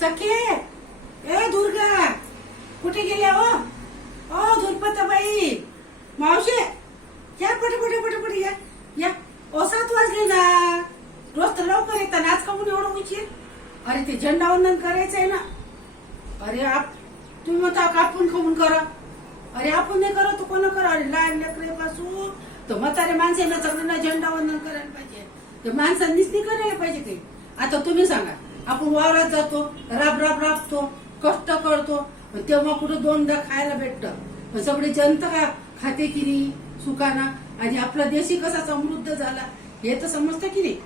सखे, ए दुर्गा, कुठे गेल्या हो? ओ दुर्पताबाई, मावशी, या पटे या या. ओ 7 वाजले ना. रोज तर लवकर येतात, आज का म्हणून एवढं उशीर? अरे ते झेंडावंदन करायचंय ना. अरे तुम्ही म्हणता आपण खमून करा. अरे आपण नाही करा तर कोण करा? अरे लहान लेकरेपासून तर म्हातारे माणसांना सगळ्यांना झेंडावंदन करायला पाहिजे. ते माणसांनीच नाही करायला पाहिजे काही. आता तुम्ही सांगा, आपण वावरात जातो, राबतो, कष्ट करतो, तेव्हा कुठं 2दा खायला भेटतं. सगळी जनता खाते की नाही सुखाना, आणि आपला देशी कसा समृद्ध झाला हे तर समजतं की नाही.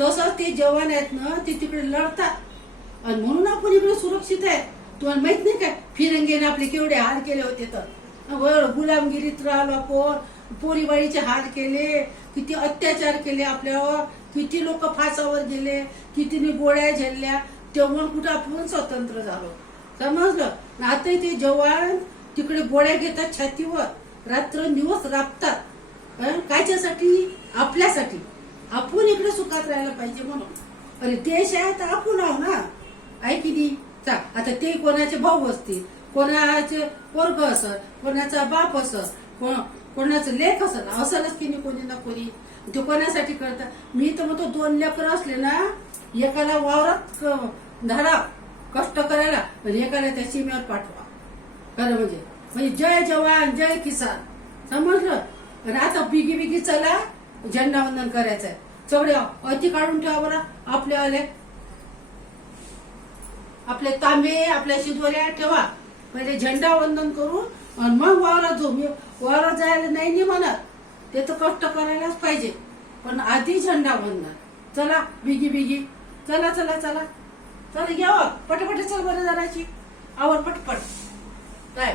तसंच ते जवान आहेत ना, ते तिकडे लढतात आणि म्हणून आपण इकडे सुरक्षित आहे. तुम्हाला माहित नाही काय, फिरंगीने आपले केवढे हाल केले होते तर गुलामगिरीत राहिलो आपण, पोरीबाळीचे हाल केले, किती अत्याचार केले आपल्यावर, किती लोक फासावर गेले, कितीने गोळ्या झेलल्या, तेव्हा कुठं आपण स्वतंत्र झालो. समजलं. आता ते जवान तिकडे गोळ्या घेतात छातीवर, रात्रंदिवस राबतात. कायच्यासाठी? आपल्यासाठी. आपण इकडे सुखात राहायला पाहिजे म्हणून. अरे देश आहे तर आपण आहो ना, आहे की नाही? आता ते कोणाचे भाऊ असतील, कोणाचे पोरग असत, कोणाचा बाप असत, कोणाचं लेख असत, असलच की नाही कोणी ना कोणी. ते कोणासाठी करतात? मी तर म्हणतो 2 लेकर असले ना, एकाला वावरात धाडा कष्ट करायला, आणि एकाला त्या सीमेवर पाठवा. खरं म्हणजे जय जवान जय किसान. समजलं. आणि आता बिगी चला झेंडावंदन करायचंय. सगळे अति काढून ठेवा बरं. आपले तांबे, आपल्या शिदोऱ्या ठेवा. पहिले झेंडावंदन करू आणि मग वावरात जाऊ. मी वावरात जायला नाही म्हणत, ते तर कष्ट करायलाच पाहिजे, पण आधी झेंडावंदन. चला बिगी चला यावं पटपट. चल बरं जराची आवर पटपट. काय